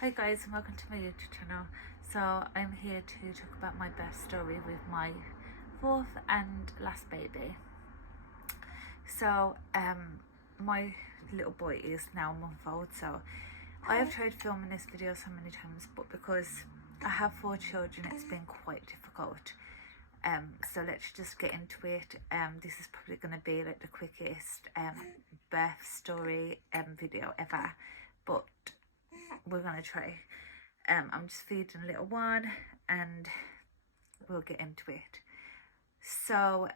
Hi guys, and welcome to my YouTube channel. So I'm here to talk about my birth story with my fourth and last baby. So my little boy is now a month old, so I have tried filming this video so many times, but because I have 4 children it's been quite difficult. So let's just get into it. This is probably going to be like the quickest birth story video ever, but we're gonna try. I'm just feeding little one and we'll get into it. So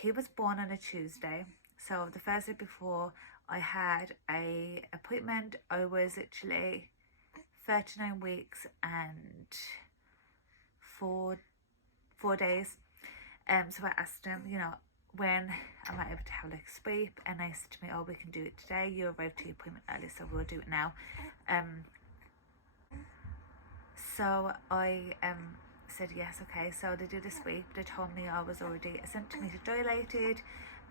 he was born on a Tuesday, so the Thursday before I had a appointment. I was actually 39 weeks and four days. So I asked him, when am I able to have like a sweep, and they said to me, oh, we can do it today, you arrived to your appointment early, so we'll do it now. So I said yes, okay. So they did a sweep. They told me I was already a centimetre dilated,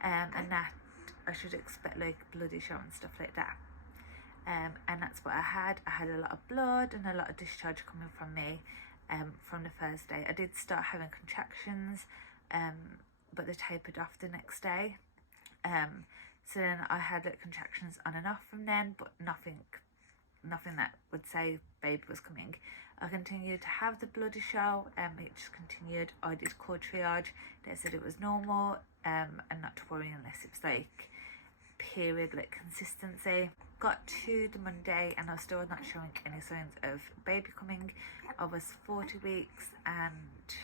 and that I should expect like bloody show and stuff like that. And that's what I had. I had a lot of blood and a lot of discharge coming from me from the first day. I did start having contractions, but they tapered off the next day. So then I had like contractions on and off from then, but nothing that would say baby was coming. I continued to have the bloody show, it just continued. I did cord triage. They said it was normal, and not to worry unless it was like period, like consistency. Got to the Monday and I was still not showing any signs of baby coming. I was 40 weeks and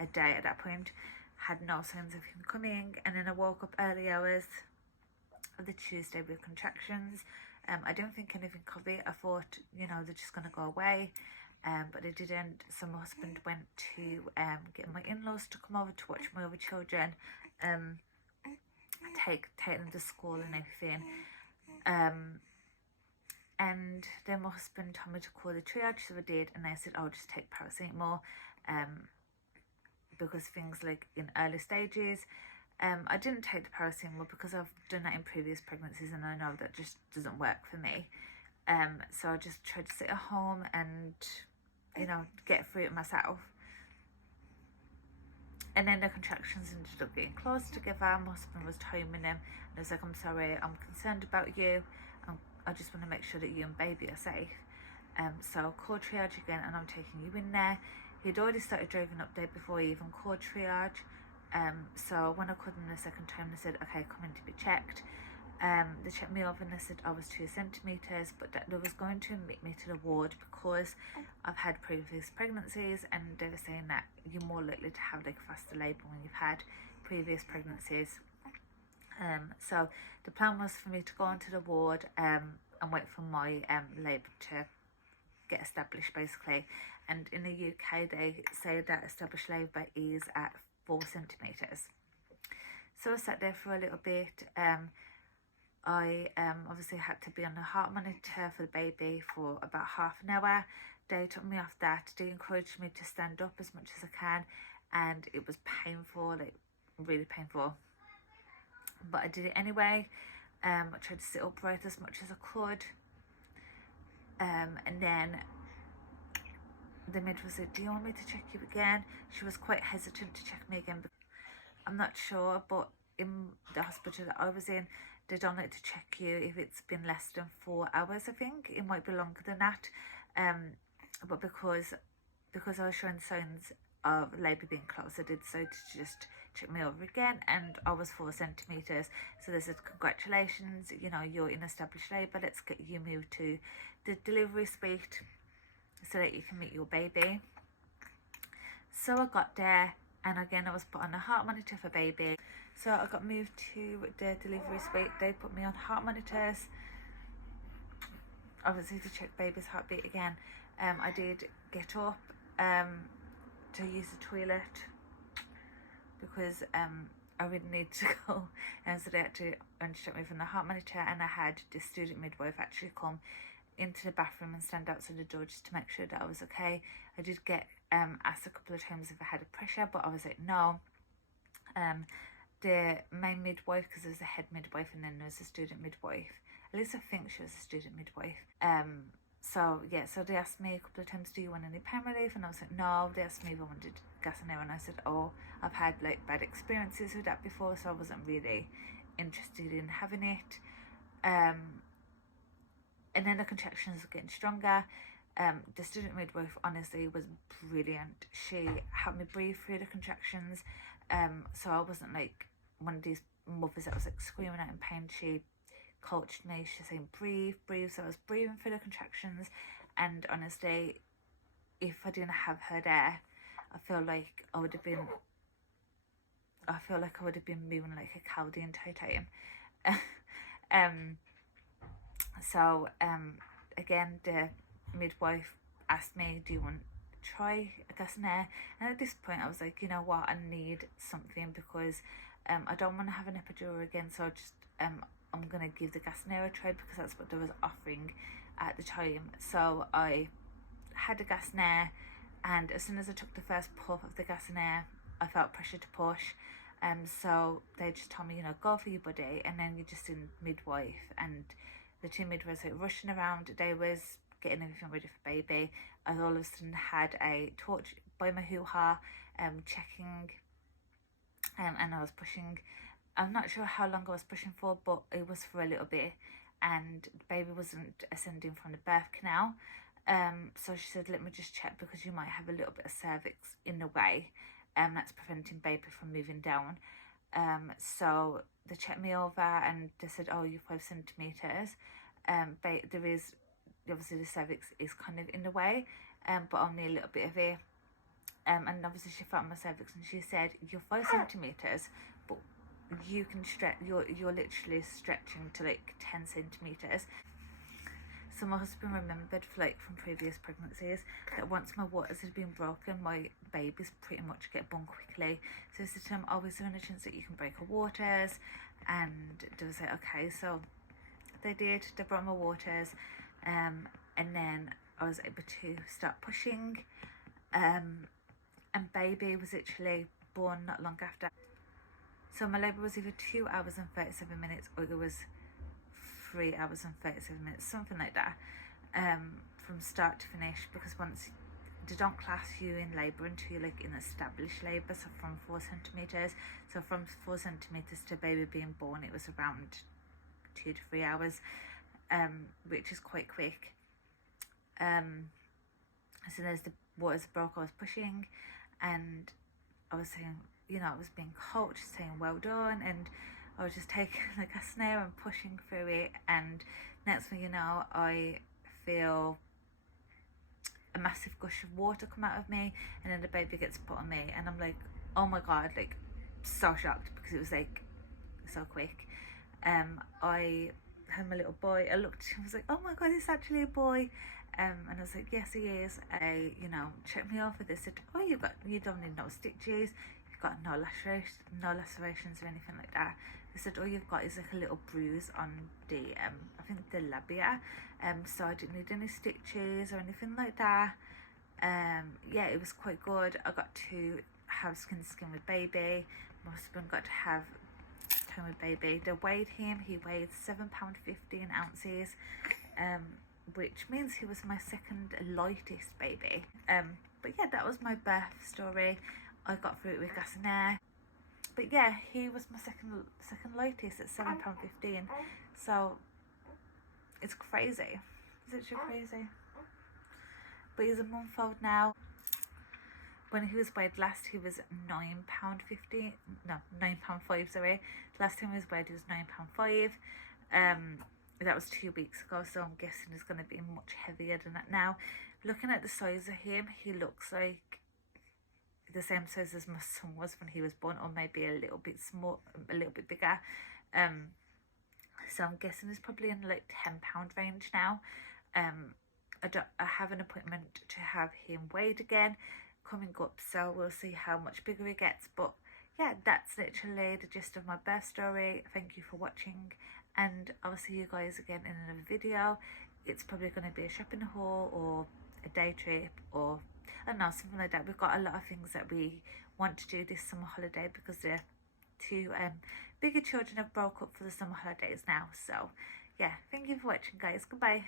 a day at that point, had no signs of him coming, and then I woke up early hours of the Tuesday with contractions. I don't think anything of it. I thought, they're just going to go away, but they didn't. So my husband went to get my in-laws to come over to watch my other children, take them to school and everything. And then my husband told me to call the triage, so I did, and they said, oh, just take paracetamol, because things like in early stages. I didn't take the paracetamol because I've done that in previous pregnancies and I know that just doesn't work for me. So I just tried to sit at home and, get through it myself. And then the contractions ended up getting close together. My husband was timing them and I was like, I'm sorry, I'm concerned about you. I just want to make sure that you and baby are safe. So I'll call triage again and I'm taking you in there. He'd already started driving up there before he even called triage. So when I called them the second time, they said, okay, come in to be checked. They checked me over and they said I was 2 centimetres, but that they was going to admit me to the ward because I've had previous pregnancies, and they were saying that you're more likely to have like faster labour when you've had previous pregnancies. So the plan was for me to go onto the ward and wait for my labour to get established basically. And in the UK they say that established labour is at 4 centimetres. So I sat there for a little bit. I obviously had to be on the heart monitor for the baby for about half an hour. They took me off that. They encouraged me to stand up as much as I can, and it was painful, like really painful, but I did it anyway. I tried to sit upright as much as I could, and then the midwife said, do you want me to check you again? She was quite hesitant to check me again. I'm not sure, but in the hospital that I was in, they don't like to check you if it's been less than 4 hours. I think it might be longer than that, but because I was showing signs of labour being close, I did decide to just check me over again, and I was 4 centimetres. So they said, congratulations, you're in established labour, let's get you moved to the delivery suite so that you can meet your baby. So I got there, and again I was put on the heart monitor for baby. So I got moved to the delivery suite. They put me on heart monitors, obviously to check baby's heartbeat again. I did get up to use the toilet because I really need to go, and so they had to unstrap me from the heart monitor, and I had the student midwife actually come into the bathroom and stand outside the door just to make sure that I was okay. I did get asked a couple of times if I had a pressure, but I was like, no. The main midwife, because there's a head midwife and then there's a student midwife, at least I think she was a student midwife, So yeah, so they asked me a couple of times, do you want any pain relief? And I was like, no. They asked me if I wanted gas and air, and I said, oh, I've had like bad experiences with that before, so I wasn't really interested in having it. And then the contractions were getting stronger. The student midwife honestly was brilliant. She helped me breathe through the contractions. So I wasn't like one of these mothers that was like screaming out in pain. She coached me. She saying breathe, breathe. So I was breathing through the contractions, and honestly, if I didn't have her there, I feel like I would have been moving like a cow the entire time. So again, the midwife asked me, do you want to try a gas and air? And at this point I was like, you know what, I need something, because I don't want to have an epidural again, so I'm gonna give the gas and air a try, because that's what they was offering at the time. So I had a gas and air, and as soon as I took the first puff of the gas and air, I felt pressure to push. So they just told me, you know, go for your body, and then you're just in midwife, and the two midwives were rushing around. They was getting everything ready for baby. I all of a sudden had a torch by my hoo-ha, checking, and I was pushing. I'm not sure how long I was pushing for, but it was for a little bit, and the baby wasn't ascending from the birth canal. So she said, let me just check, because you might have a little bit of cervix in the way, that's preventing baby from moving down. So they checked me over, and they said, oh, you're 5 centimeters. There is obviously the cervix is kind of in the way, but only a little bit of it. And obviously she felt my cervix, and she said, you're 5 centimeters, but you can stretch. You're literally stretching to like 10 centimeters. So my husband remembered from previous pregnancies that once my waters had been broken, my babies pretty much get born quickly. So he said to him, oh, is there any chance that you can break her waters? And they was like, okay. So they did. They broke my waters, and then I was able to start pushing, and baby was literally born not long after. So my labour was either 2 hours and 37 minutes, or it was 3 hours and 37 minutes, something like that, from start to finish, because once they don't class you in labour until you're like in established labour, so from 4 centimeters. So from 4 centimeters to baby being born, it was around 2 to 3 hours, which is quite quick. So there's the waters broke, I was pushing, and I was saying, you know, I was being coached, saying well done, and I was just taking like a snare and pushing through it, and next thing you know, I feel a massive gush of water come out of me, and then the baby gets put on me, and I'm like, oh my god, like so shocked, because it was like so quick. I had my little boy. I looked, I was like, oh my god, it's actually a boy. And I was like, yes, he is. You know, checked me over. They said, oh, you don't need no stitches, you've got no lacerations or anything like that. They said, all you've got is like a little bruise on the I think the labia, so I didn't need any stitches or anything like that. Yeah, it was quite good. I got to have skin to skin with baby. My husband got to have time with baby. They weighed him. He weighed £7.15, which means he was my second lightest baby. But yeah, that was my birth story. I got through it with gas and air. But yeah, he was my second lightest at £7.15. So it's crazy. It's actually crazy. But he's a month old now. When he was weighed last, he was £9.50. No, £9.5. Sorry. Last time he was weighed, he was £9.5. That was 2 weeks ago, so I'm guessing he's going to be much heavier than that now. Looking at the size of him, he looks like the same size as my son was when he was born, or maybe a little bit small, a little bit bigger. So I'm guessing he's probably in like £10 range now. I have an appointment to have him weighed again coming up, so we'll see how much bigger he gets. But yeah, that's literally the gist of my birth story. Thank you for watching, and I'll see you guys again in another video. It's probably going to be a shopping haul or a day trip, or I don't know, something like that. We've got a lot of things that we want to do this summer holiday, because the two bigger children have broke up for the summer holidays now. So yeah, thank you for watching, guys. Goodbye.